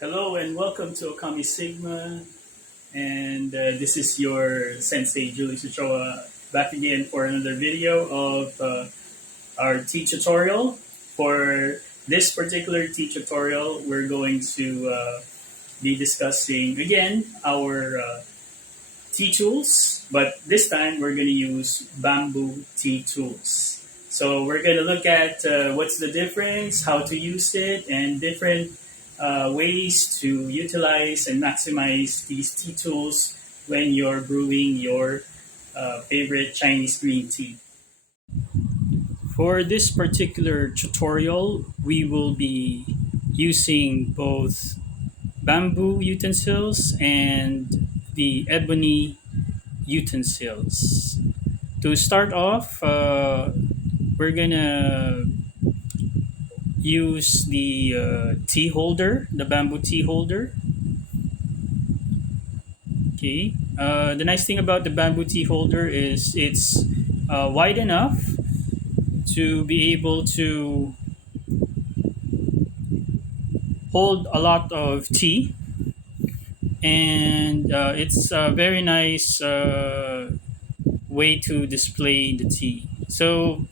Hello and welcome to Ôkami Sigma, and this is your Sensei Julius Ochoa back again for another video of our tea tutorial. For this particular tea tutorial, we're going to be discussing again our tea tools, but this time we're going to use bamboo tea tools. So we're going to look at what's the difference, how to use it, and different ways to utilize and maximize these tea tools when you're brewing your favorite Chinese green tea. For this particular tutorial, we will be using both bamboo utensils and the ebony utensils. To start off, we're gonna use the tea holder, the bamboo tea holder. Okay. The nice thing about the bamboo tea holder is it's wide enough to be able to hold a lot of tea, and it's a very nice way to display the tea. So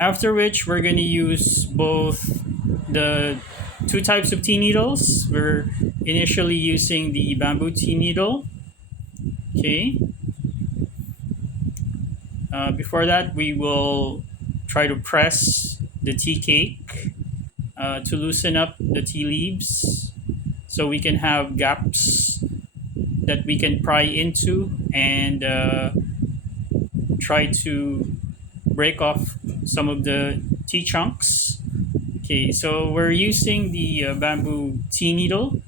after which we're going to use both the two types of tea needles. We're initially using the bamboo tea needle. Okay. Before that, we will try to press the tea cake to loosen up the tea leaves so we can have gaps that we can pry into and try to break off some of the tea chunks. Okay, so we're using the bamboo tea needle.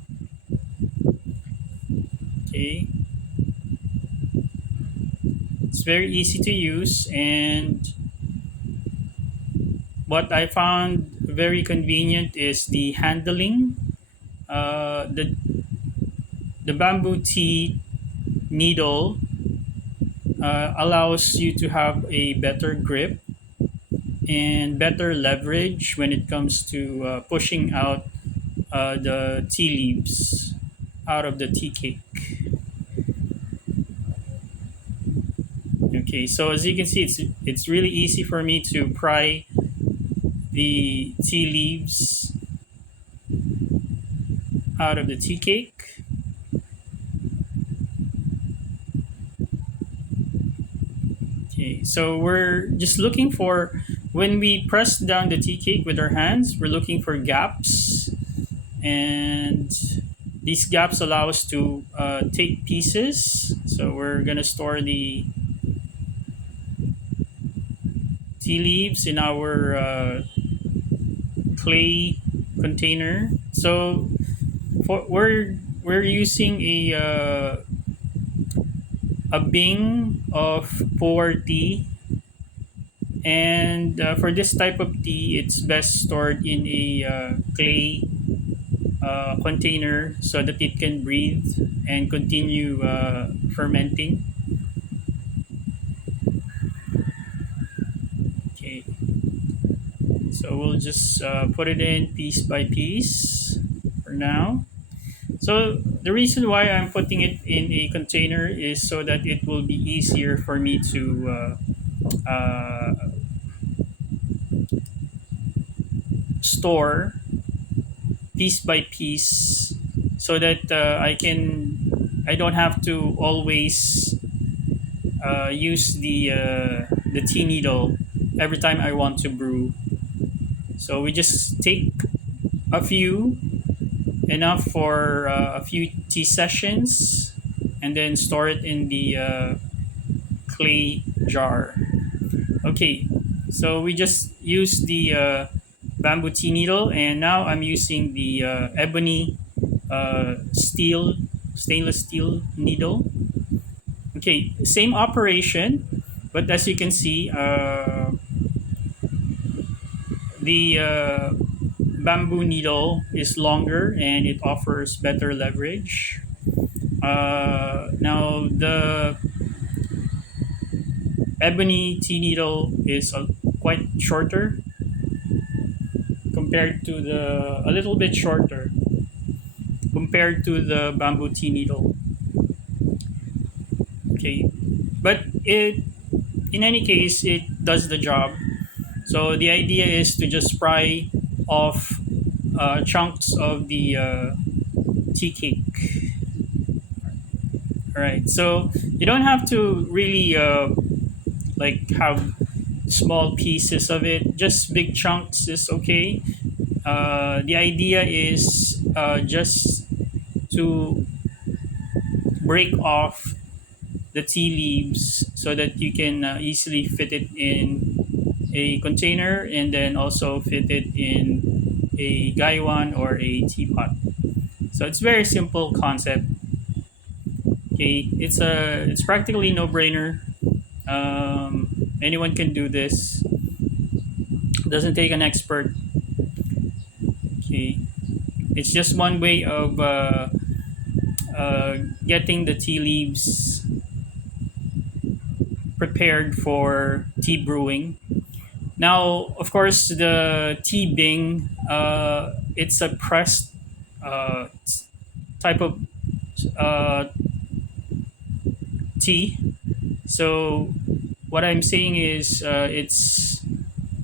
Okay, it's very easy to use, and what I found very convenient is the handling. The bamboo tea needle allows you to have a better grip and better leverage when it comes to pushing out the tea leaves out of the tea cake. Okay, so as you can see, it's really easy for me to pry the tea leaves out of the tea cake. Okay, so we're just looking for, when we press down the tea cake with our hands, we're looking for gaps, and these gaps allow us to take pieces. So we're gonna store the tea leaves in our clay container. So we're using a bing of pour tea, and for this type of tea, it's best stored in a clay container so that it can breathe and continue fermenting. Okay, so we'll just put it in piece by piece for now. So the reason why I'm putting it in a container is so that it will be easier for me to store piece by piece, so that I don't have to always use the tea needle every time I want to brew. So we just take a few, enough for a few tea sessions, and then store it in the clay jar. Okay, so we just use the bamboo tea needle, and now I'm using the ebony stainless steel needle. Okay, same operation, but as you can see, the bamboo needle is longer and it offers better leverage. Now the ebony tea needle is quite shorter compared to the a little bit shorter compared to the bamboo tea needle. Okay, but it in any case it does the job. So the idea is to just fry off chunks of the tea cake. All right, so you don't have to really like have small pieces of it. Just big chunks is okay. The idea is just to break off the tea leaves so that you can easily fit it in a container and then also fit it in a gaiwan or a teapot. So it's very simple concept. Okay, it's practically no brainer. Anyone can do this. Doesn't take an expert. Okay, it's just one way of getting the tea leaves prepared for tea brewing. Now, of course, the tea bing, it's a pressed uh, type of uh, tea. So, what I'm saying is, it's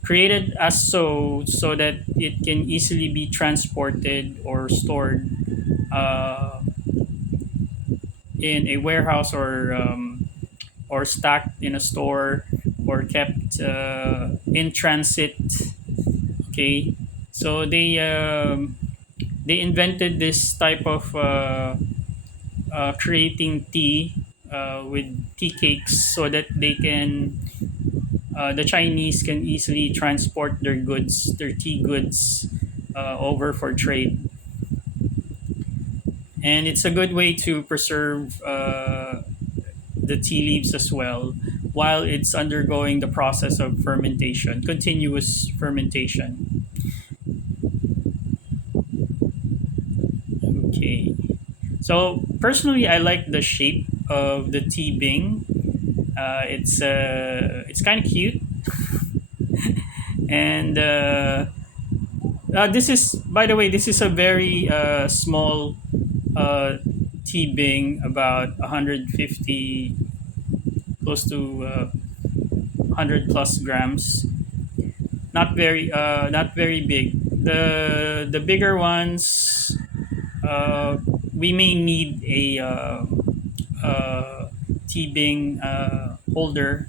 created as so that it can easily be transported or stored uh, in a warehouse or stacked in a store or kept in transit. Okay, so they invented this type of creating tea with tea cakes so that they can the Chinese can easily transport their goods, their tea goods, over for trade, and it's a good way to preserve the tea leaves as well while it's undergoing the process of fermentation, continuous fermentation. Okay. So personally, I like the shape of the tea bing. It's kind of cute, and this is, by the way, this is a very small uh, tea bing, about 150, close to 100 plus grams. Not very big. The bigger ones, uh, we may need a tea bing holder.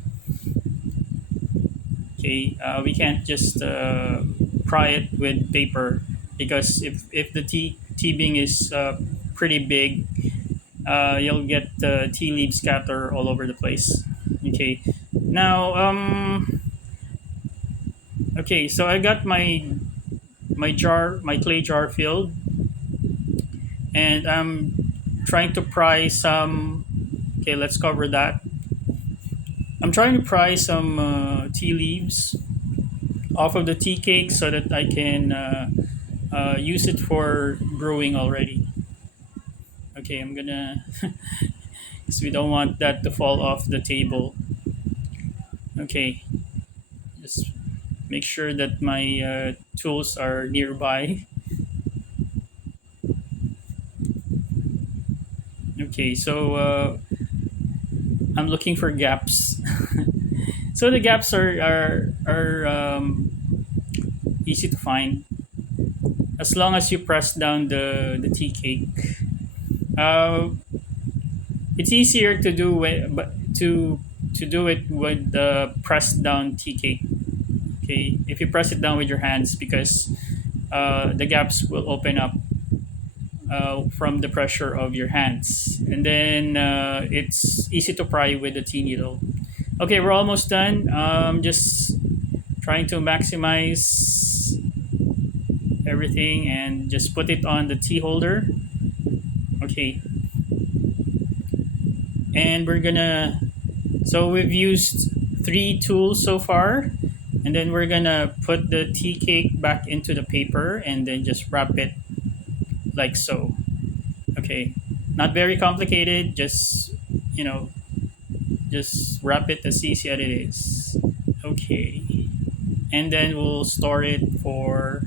Okay, we can't just pry it with paper because if the tea bing is pretty big, you'll get the tea leaves scatter all over the place. Okay, now okay, so I got my clay jar filled, and I'm trying to pry some. Okay, let's cover that. I'm trying to pry some tea leaves off of the tea cake so that I can use it for brewing already. Okay, I'm gonna, because we don't want that to fall off the table. Okay, just make sure that my tools are nearby. Okay, so I'm looking for gaps. So the gaps are easy to find as long as you press down the tea cake. Uh, it's easier to do with, but to do it with the pressed down tea cake. Okay, if you press it down with your hands, because the gaps will open up from the pressure of your hands, and then it's easy to pry with the tea needle. Okay, we're almost done. Just trying to maximize everything and just put it on the tea holder. Okay, and we're gonna. So we've used three tools so far, and then we're gonna put the tea cake back into the paper and then just wrap it like so. Okay, not very complicated. Just, you know, just wrap it as easy as it is. Okay, and then we'll store it for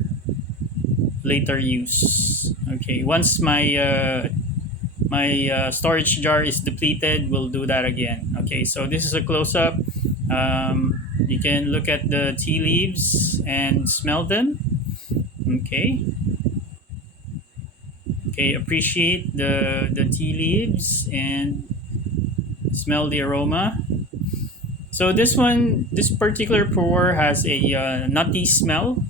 later use. Okay, once my storage jar is depleted, we'll do that again. Okay, so this is a close up. You can look at the tea leaves and smell them. Okay, okay, appreciate the tea leaves and smell the aroma. So this particular pour has a nutty smell.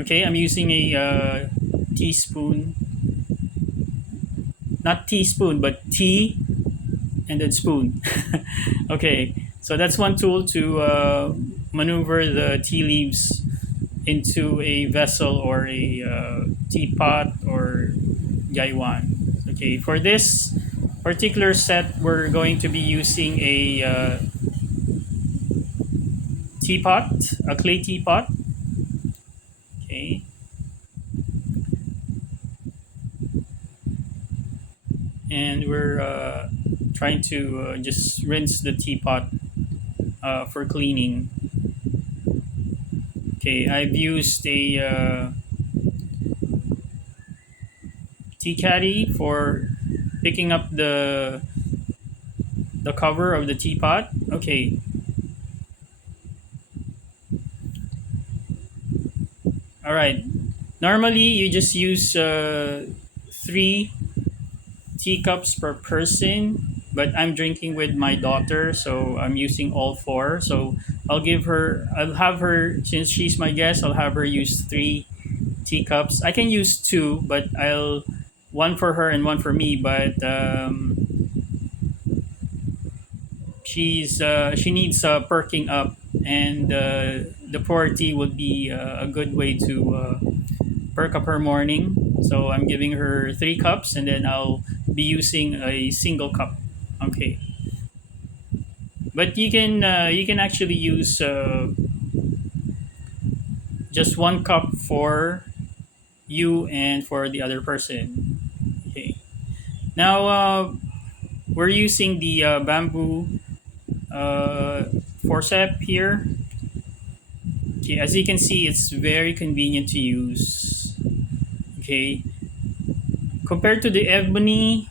Okay, I'm using a teaspoon, not teaspoon, but tea and then spoon. Okay, so that's one tool to maneuver the tea leaves into a vessel or a teapot or gaiwan. Okay, for this particular set, we're going to be using a teapot, a clay teapot. Okay, and we're trying to just rinse the teapot for cleaning. Okay, I've used a tea caddy for picking up the cover of the teapot. Okay, all right. Normally, you just use three teacups per person, but I'm drinking with my daughter, so I'm using all four. So I'll have her, since she's my guest, I'll have her use three teacups. I can use two, but I'll one for her and one for me. But she needs perking up, and the pour tea would be a good way to perk up her morning. So I'm giving her three cups, and then I'll be using a single cup. Okay, but you can actually use just one cup for you and for the other person. Okay. Now we're using the bamboo uh, forceps here. Okay, as you can see, it's very convenient to use. Okay, compared to the ebony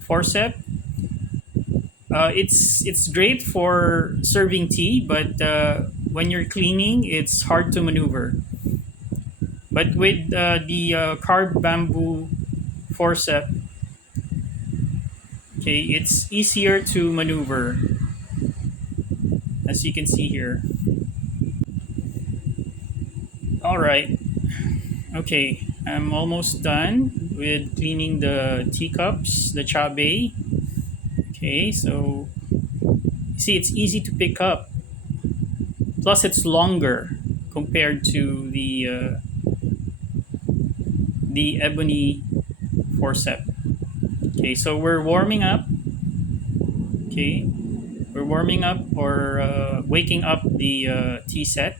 forceps, it's great for serving tea, but when you're cleaning, it's hard to maneuver. But with the carved bamboo forceps, okay, it's easier to maneuver, as you can see here. All right, okay, I'm almost done with cleaning the teacups, the chabe. Okay, so you see, it's easy to pick up. Plus, it's longer compared to the ebony forceps. Okay, so we're warming up. Okay, we're warming up or waking up the tea set.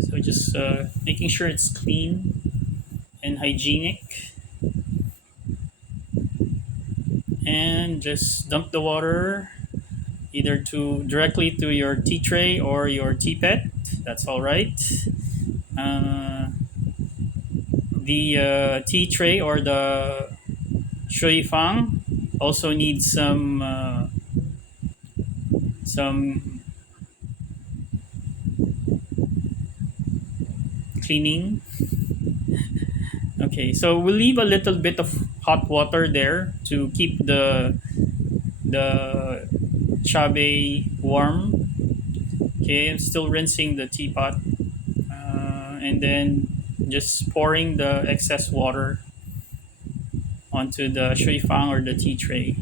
So just making sure it's clean and hygienic, and just dump the water either to directly to your tea tray or your tea pet. That's all right. Uh, the tea tray or the shui fang also needs some cleaning. Okay, so we'll leave a little bit of hot water there to keep the chabe warm. Okay, I'm still rinsing the teapot, and then just pouring the excess water onto the shui fang or the tea tray.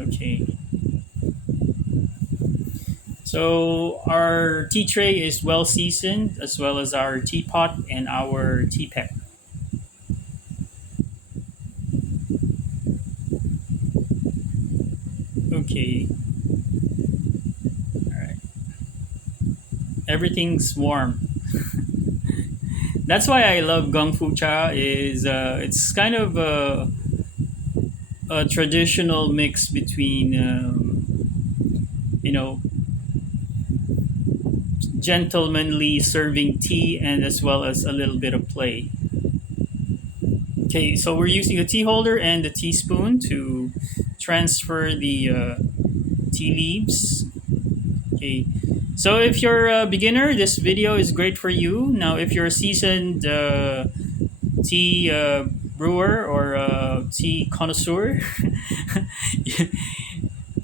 Okay. So our tea tray is well seasoned, as well as our teapot and our tea pet. Okay. All right. Everything's warm. That's why I love Gongfucha. Is it's kind of a traditional mix between, you know, gentlemanly serving tea and as well as a little bit of play. Okay, so we're using a tea holder and a teaspoon to transfer the tea leaves. Okay, so if you're a beginner, this video is great for you. Now, if you're a seasoned tea brewer or tea connoisseur,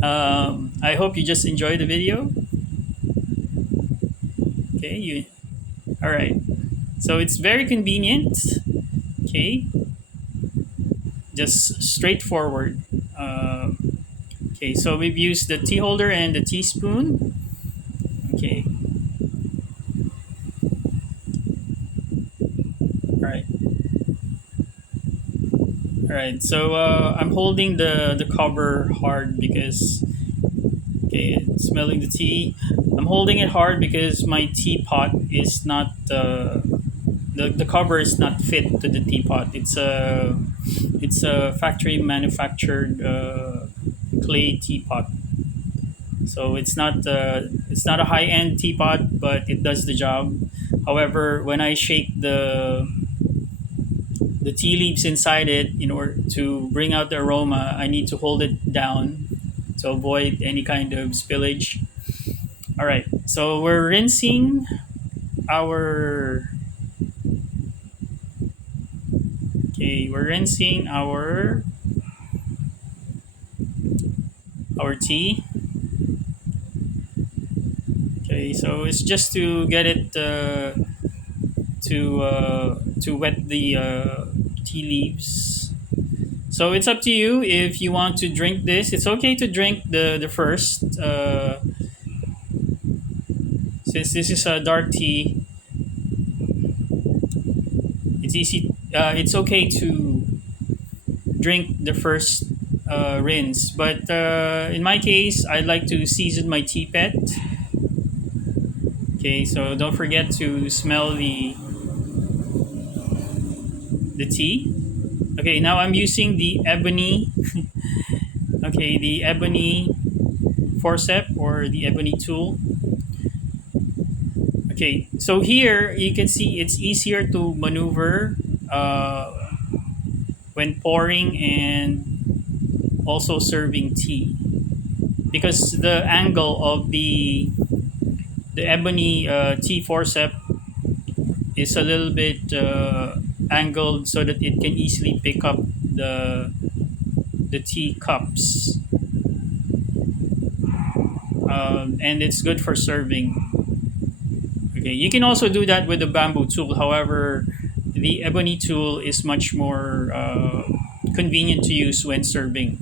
I hope you just enjoy the video. Okay, you all right? So it's very convenient. Okay, just straightforward. Okay, so we've used the tea holder and the teaspoon. Okay, all right, all right. So I'm holding the cover hard because okay, smelling the tea. I'm holding it hard because my teapot is not the cover is not fit to the teapot. It's a factory manufactured clay teapot. So it's not a high end teapot, but it does the job. However, when I shake the tea leaves inside it in order to bring out the aroma, I need to hold it down to avoid any kind of spillage. All right, so we're rinsing our we're rinsing our tea. Okay, so it's just to get it to wet the tea leaves. So it's up to you if you want to drink this. It's okay to drink the first since this is a dark tea. It's easy. It's okay to drink the first rinse, but in my case, I like to season my tea pet. Okay, so don't forget to smell the tea. Okay, now I'm using the ebony. Okay, the ebony forceps or the ebony tool. Okay, so here you can see it's easier to maneuver when pouring and also serving tea because the angle of the ebony tea forceps is a little bit angled so that it can easily pick up the tea cups, and it's good for serving. Okay, you can also do that with the bamboo tool. However, the ebony tool is much more convenient to use when serving.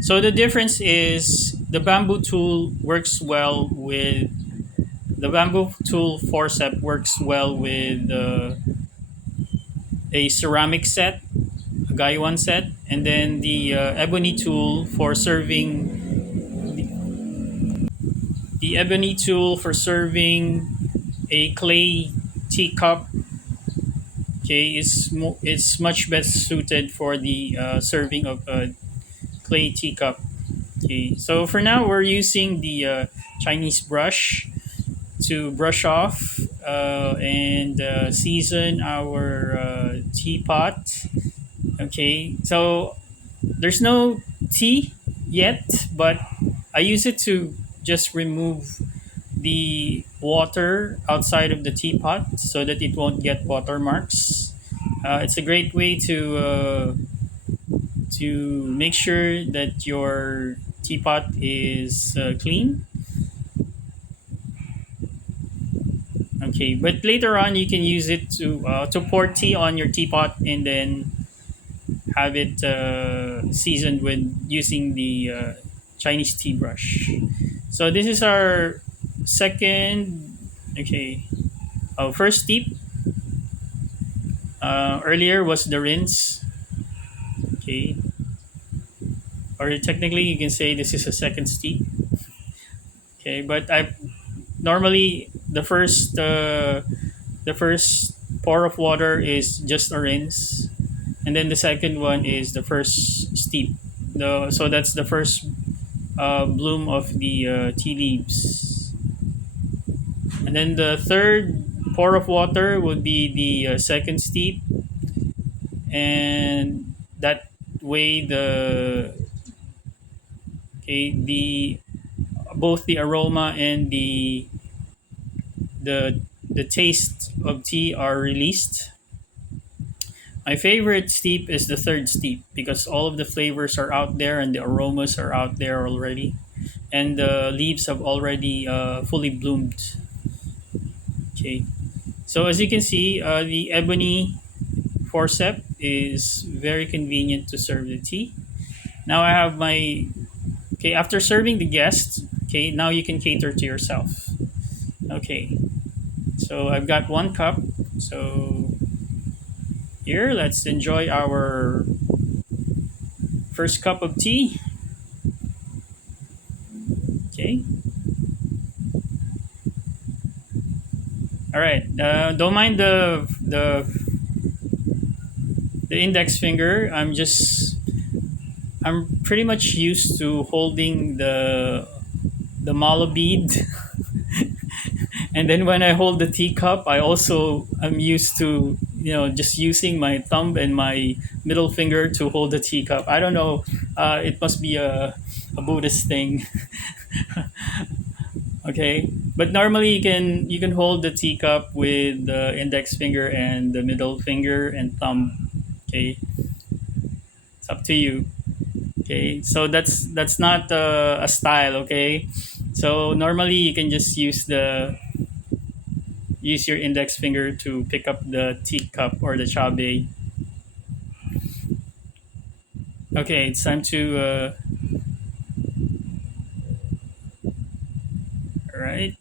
So the difference is the bamboo tool forceps works well with a ceramic set, a Gaiwan set, and then the ebony tool for serving the ebony tool for serving a clay teacup. Okay, it's much best suited for the serving of a clay teacup. Okay, so for now we're using the Chinese brush to brush off and season our teapot. Okay, so there's no tea yet, but I use it to just remove the water outside of the teapot so that it won't get watermarks. It's a great way to make sure that your teapot is clean. Okay, but later on you can use it to pour tea on your teapot and then have it seasoned with using the Chinese tea brush. So this is our second. Okay, our first tip earlier was the rinse. Okay, or technically you can say this is a second step. Okay, but I normally the first pour of water is just a rinse. and then the second one is the first steep. So that's the first bloom of the tea leaves, and then the third pour of water would be the second steep, and that way the both the aroma and the taste of tea are released. My favorite steep is the third steep because all of the flavors are out there and the aromas are out there already, and the leaves have already fully bloomed. Okay, so as you can see, the ebony forceps is very convenient to serve the tea. Now I have my okay. After serving the guests, okay, now you can cater to yourself. Okay, so I've got one cup. So here, let's enjoy our first cup of tea. Okay. All right. Don't mind the index finger. I'm pretty much used to holding the mala bead, and then when I hold the teacup, I'm used to just using my thumb and my middle finger to hold the teacup. I don't know. It must be a Buddhist thing. Okay, but normally you can hold the teacup with the index finger and the middle finger and thumb. Okay, it's up to you. Okay, so that's not a style. Okay, so normally you can just use your index finger to pick up the teacup or the chabe. Okay, it's time to all right.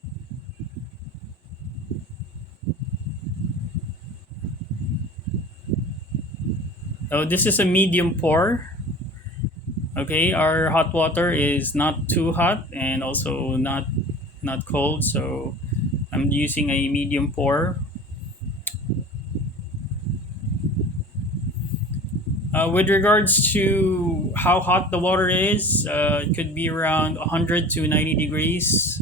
So this is a medium pour. Okay, our hot water is not too hot and also not cold, so I'm using a medium pour. With regards to how hot the water is, it could be around 100 to 90 degrees,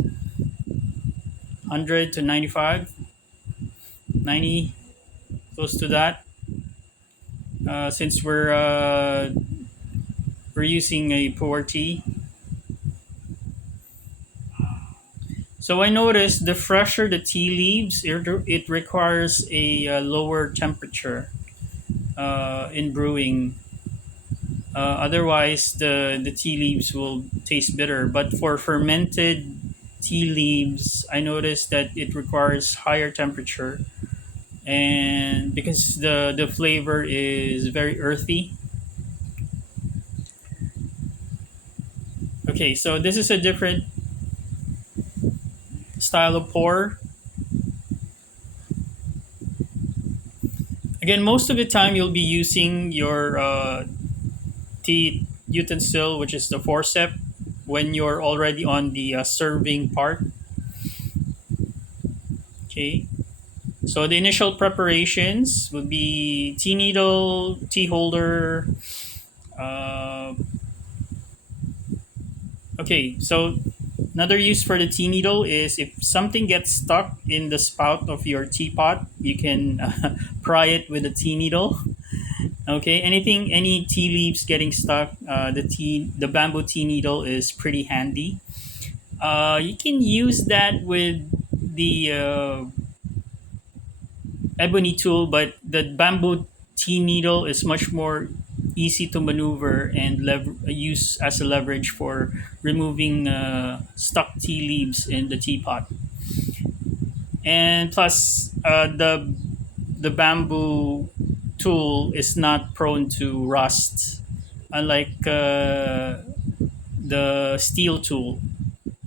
100 to 95, 90, close to that. Since we're using a pour tea, so I noticed the fresher the tea leaves, it requires a lower temperature in brewing. Otherwise, the tea leaves will taste bitter. But for fermented tea leaves, I noticed that it requires higher temperature, and because the flavor is very earthy. Okay, so this is a different style of pour. Again, most of the time you'll be using your tea utensil, which is the forceps, when you're already on the serving part. Okay, so the initial preparations would be tea needle, tea holder. Uh, okay, so another use for the tea needle is if something gets stuck in the spout of your teapot, you can pry it with a tea needle. Okay, any tea leaves getting stuck, the bamboo tea needle is pretty handy. You can use that with the ebony tool, but the bamboo tea needle is much more easy to maneuver and use as a leverage for removing stuck tea leaves in the teapot. And plus, the bamboo tool is not prone to rust, unlike the steel tool.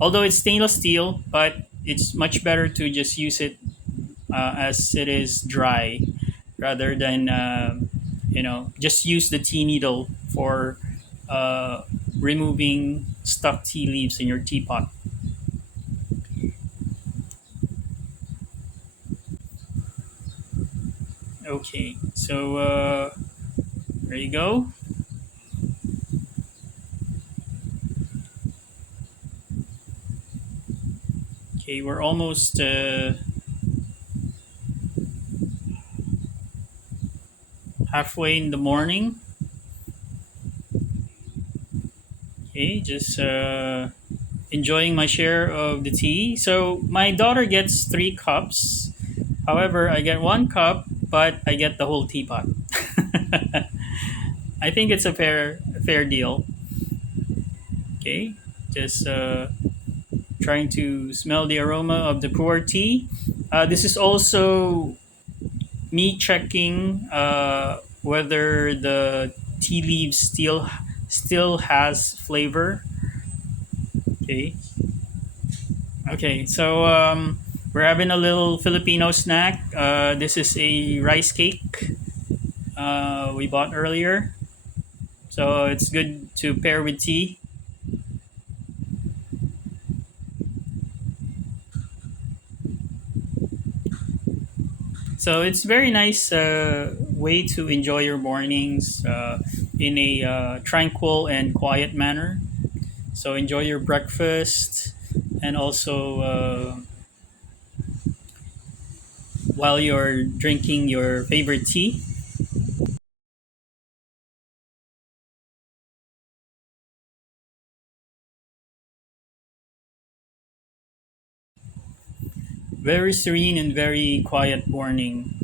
Although it's stainless steel, but it's much better to just use it as it is dry rather than just use the tea needle for uh, removing stuck tea leaves in your teapot. Okay, so There you go. Okay, we're almost halfway in the morning. Okay, just enjoying my share of the tea. So my daughter gets 3 cups. However, I get 1 cup, but I get the whole teapot. I think it's a fair deal. Okay, just trying to smell the aroma of the pu'er tea. This is also me checking whether the tea leaves still has flavor. Okay. Okay. So we're having a little Filipino snack. This is a rice cake we bought earlier. So it's good to pair with tea. So it's very nice way to enjoy your mornings in a tranquil and quiet manner. So enjoy your breakfast and also while you're drinking your favorite tea. Very serene and very quiet morning.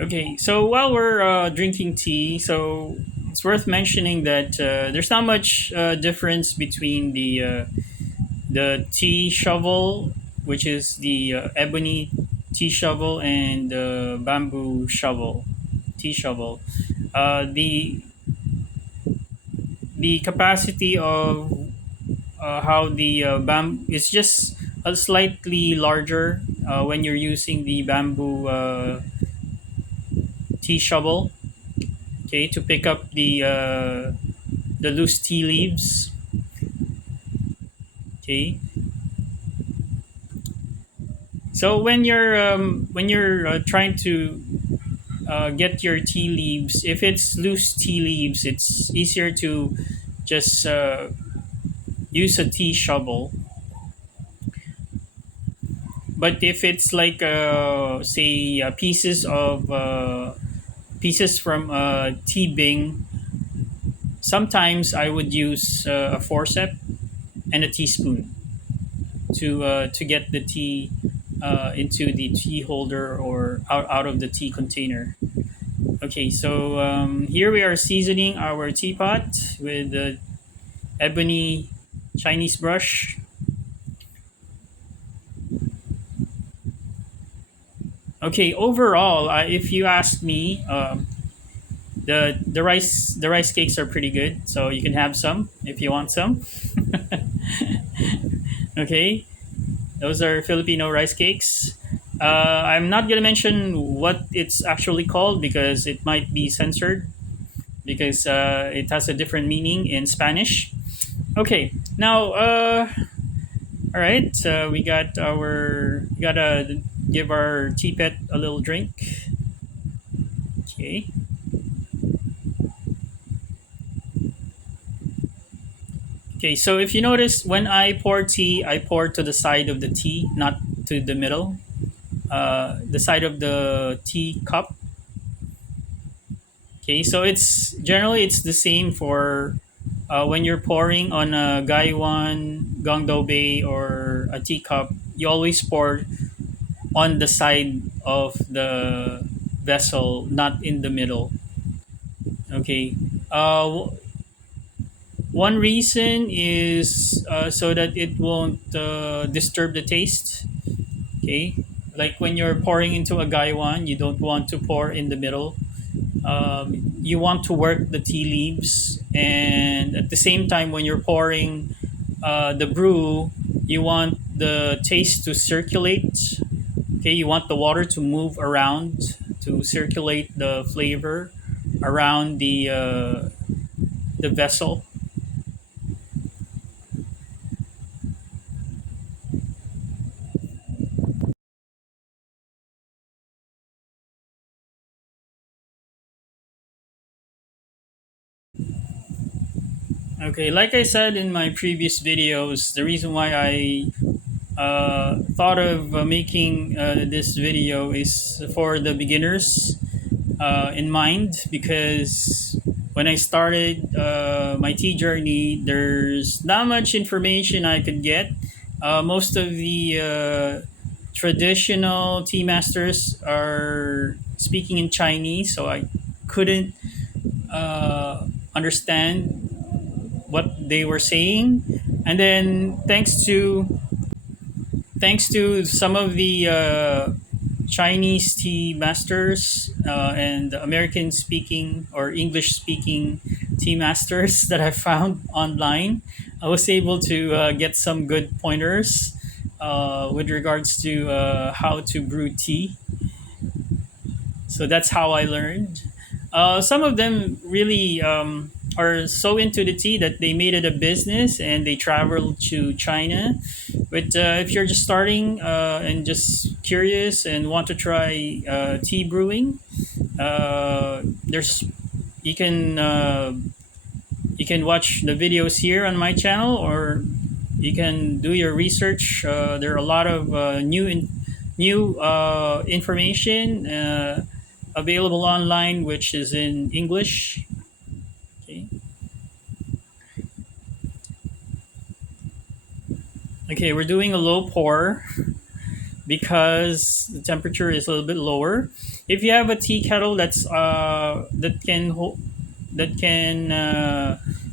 Okay, so while we're drinking tea, so it's worth mentioning that there's not much difference between the tea shovel, which is the ebony tea shovel, and the bamboo shovel, tea shovel. The capacity of how the it's just a slightly larger when you're using the bamboo tea shovel, okay, to pick up the loose tea leaves, okay. So when you're trying to get your tea leaves, if it's loose tea leaves, it's easier to just use a tea shovel. But if it's like say pieces from tea bing, sometimes I would use a forceps and a teaspoon to get the tea into the tea holder or out of the tea container. Okay, so here we are seasoning our teapot with the ebony Chinese brush. Okay, overall, if you ask me, the rice cakes are pretty good. So you can have some if you want some. Okay, those are Filipino rice cakes. I'm not gonna mention what it's actually called because it might be censored because it has a different meaning in Spanish. Okay, now all right, we gotta give our teapot a little drink. Okay. Okay, so if you notice, when I pour tea, I pour to the side of the tea, not to the middle. The side of the tea cup. Okay, so it's the same for when you're pouring on a gaiwan, gongdobe, or a teacup. You always pour on the side of the vessel, not in the middle. Okay. One reason is so that it won't disturb the taste. Okay. Like when you're pouring into a gaiwan, you don't want to pour in the middle. You want to work the tea leaves, and at the same time, when you're pouring the brew, you want the taste to circulate. Okay, you want the water to move around to circulate the flavor around the vessel. Okay, like I said in my previous videos, the reason why I thought of making this video is for the beginners in mind, because when I started my tea journey, there's not much information I could get. Most of the traditional tea masters are speaking in Chinese, so I couldn't understand what they were saying. And then thanks to some of the Chinese tea masters and American speaking or English speaking tea masters that I found online, I was able to get some good pointers with regards to how to brew tea. So that's how I learned. Some of them really are so into the tea that they made it a business and they traveled to China. But if you're just starting and just curious and want to try tea brewing, there's you can uh, you can watch the videos here on my channel, or you can do your research. There are a lot of new information available online, which is in English. Okay. Okay, we're doing a low pour because the temperature is a little bit lower. If you have a tea kettle that can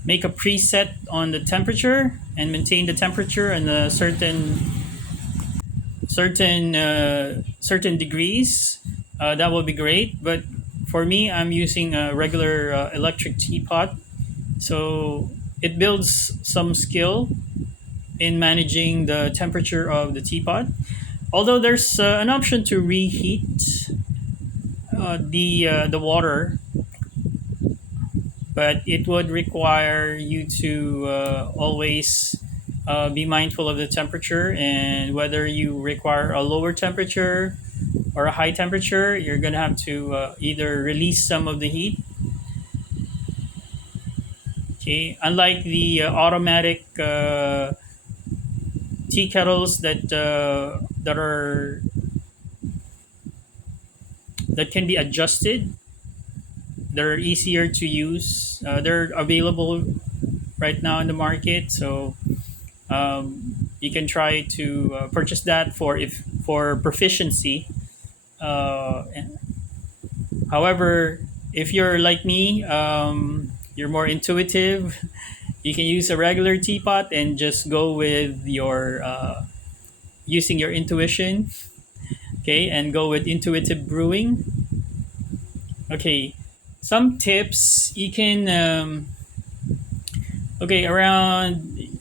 make a preset on the temperature and maintain the temperature and a certain degrees, that would be great. But for me, I'm using a regular electric teapot, so it builds some skill in managing the temperature of the teapot. Although there's an option to reheat the water, but it would require you to always be mindful of the temperature, and whether you require a lower temperature or a high temperature, you're gonna have to either release some of the heat. Okay, unlike the automatic tea kettles that can be adjusted, they're easier to use. They're available right now in the market, so you can try to purchase that for proficiency. And however, if you're like me, you're more intuitive. You can use a regular teapot and just go with your using your intuition. Okay, and go with intuitive brewing. Okay, some tips you can. Okay, around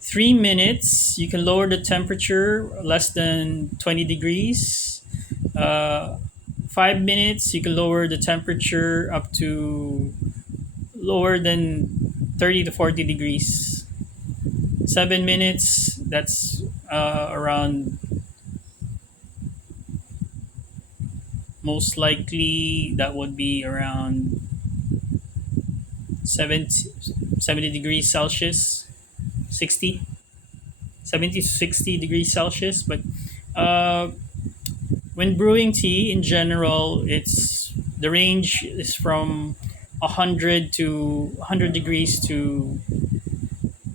3 minutes, you can lower the temperature less than 20 degrees. Uh, 5 minutes, you can lower the temperature up to lower than 30 to 40 degrees. 7 minutes, that's around, most likely, that would be around 70 degrees Celsius, 60, 70 to 60 degrees Celsius. But uh, when brewing tea in general, it's the range is from 100 to 100 degrees to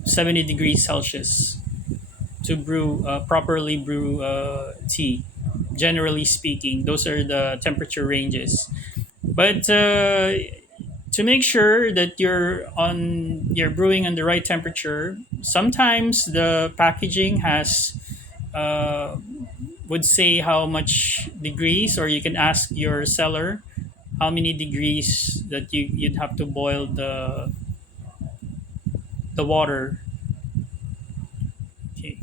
70 degrees Celsius to properly brew tea. Generally speaking, those are the temperature ranges. But to make sure that you're brewing on the right temperature, sometimes the packaging has uh, would say how much degrees, or you can ask your seller how many degrees that you'd have to boil the water. Okay.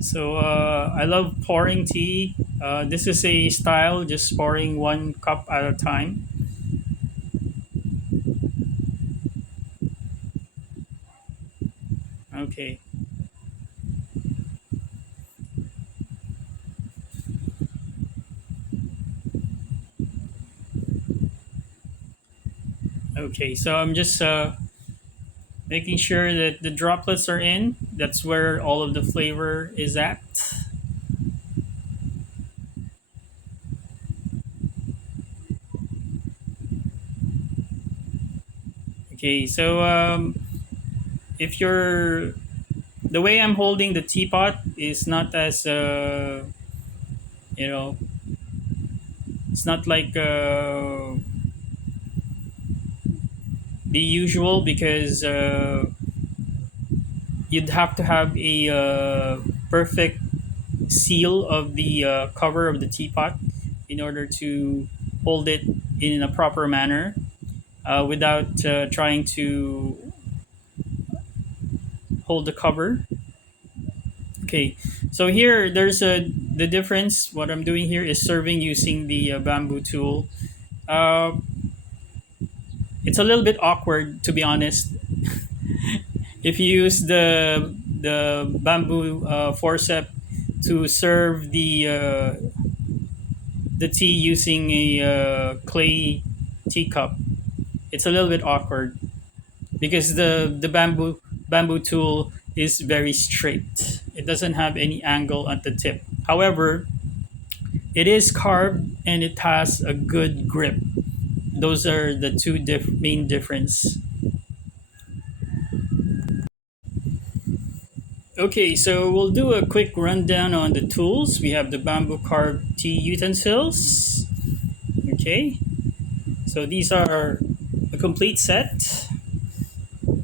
So I love pouring tea This is a style just pouring one cup at a time. Okay. Okay. So I'm just making sure that the droplets are in. That's where all of the flavor is at. Okay. So if you're the way I'm holding the teapot is not as you know it's not like the usual because you'd have to have a perfect seal of the cover of the teapot in order to hold it in a proper manner without trying to hold the cover. Okay, so here there's a the difference. What I'm doing here is serving using the bamboo tool. Uh, it's a little bit awkward to be honest. If you use the bamboo forceps to serve the tea using a clay teacup, it's a little bit awkward because the bamboo tool is very straight. It doesn't have any angle at the tip. However, it is carved and it has a good grip. Those are the two main difference. Okay, so we'll do a quick rundown on the tools. We have the bamboo carved tea utensils. Okay, so these are a complete set.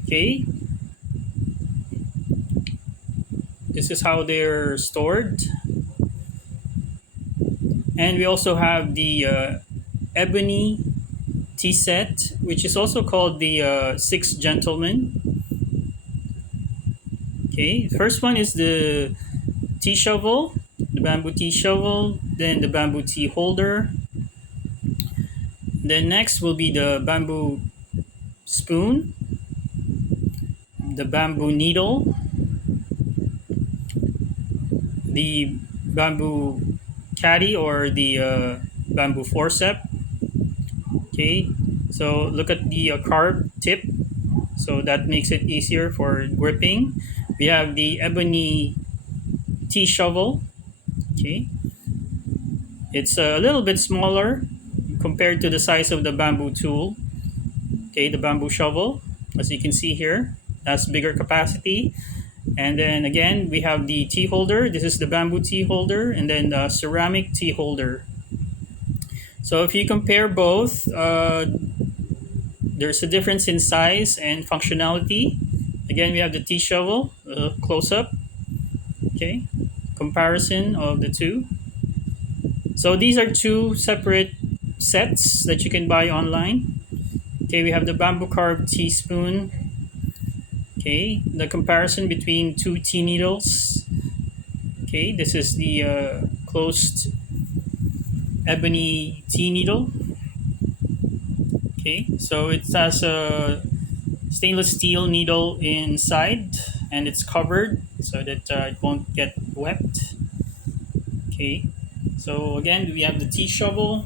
Okay, this is how they're stored. And we also have the ebony tea set, which is also called the Six Gentlemen. Okay, first one is the tea shovel, the bamboo tea shovel, then the bamboo tea holder. Then next will be the bamboo spoon, the bamboo needle, the bamboo caddy or the bamboo forceps. Okay, so look at the carved tip, so that makes it easier for gripping. We have the ebony tea shovel. Okay, it's a little bit smaller compared to the size of the bamboo tool. Okay, the bamboo shovel, as you can see here, has bigger capacity. And then again, we have the tea holder. This is the bamboo tea holder, and then the ceramic tea holder. So if you compare both, there's a difference in size and functionality. Again, we have the tea shovel, close up. Okay, comparison of the two. So these are two separate sets that you can buy online. Okay, we have the bamboo carved teaspoon. Okay, the comparison between two tea needles. Okay, this is the closed ebony tea needle. Okay, so it has a stainless steel needle inside and it's covered so that it won't get wet. Okay, so again, we have the tea shovel.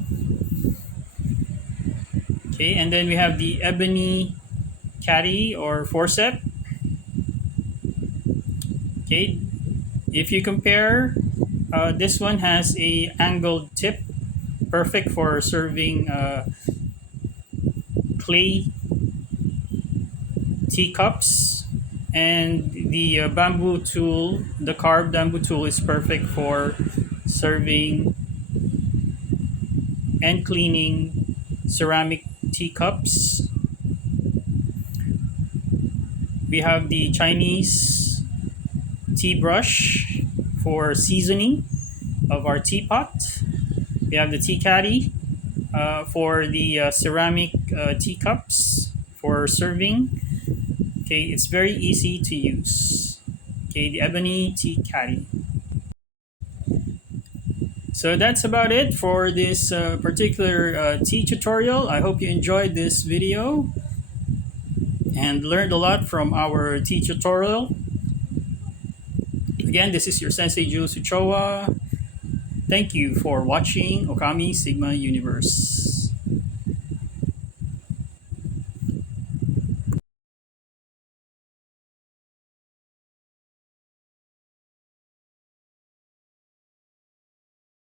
Okay, and then we have the ebony caddy or forceps. Okay, if you compare, this one has a angled tip, perfect for serving clay teacups, and the bamboo tool, the carved bamboo tool, is perfect for serving and cleaning ceramic teacups. We have the Chinese tea brush for seasoning of our teapot. We have the tea caddy for the ceramic teacups for serving. Okay, it's very easy to use. Okay, the ebony tea caddy. So that's about it for this particular tea tutorial. I hope you enjoyed this video and learned a lot from our tea tutorial. Again, this is your Sensei Julius Ochoa. Thank you for watching Ôkami Sigma Universe.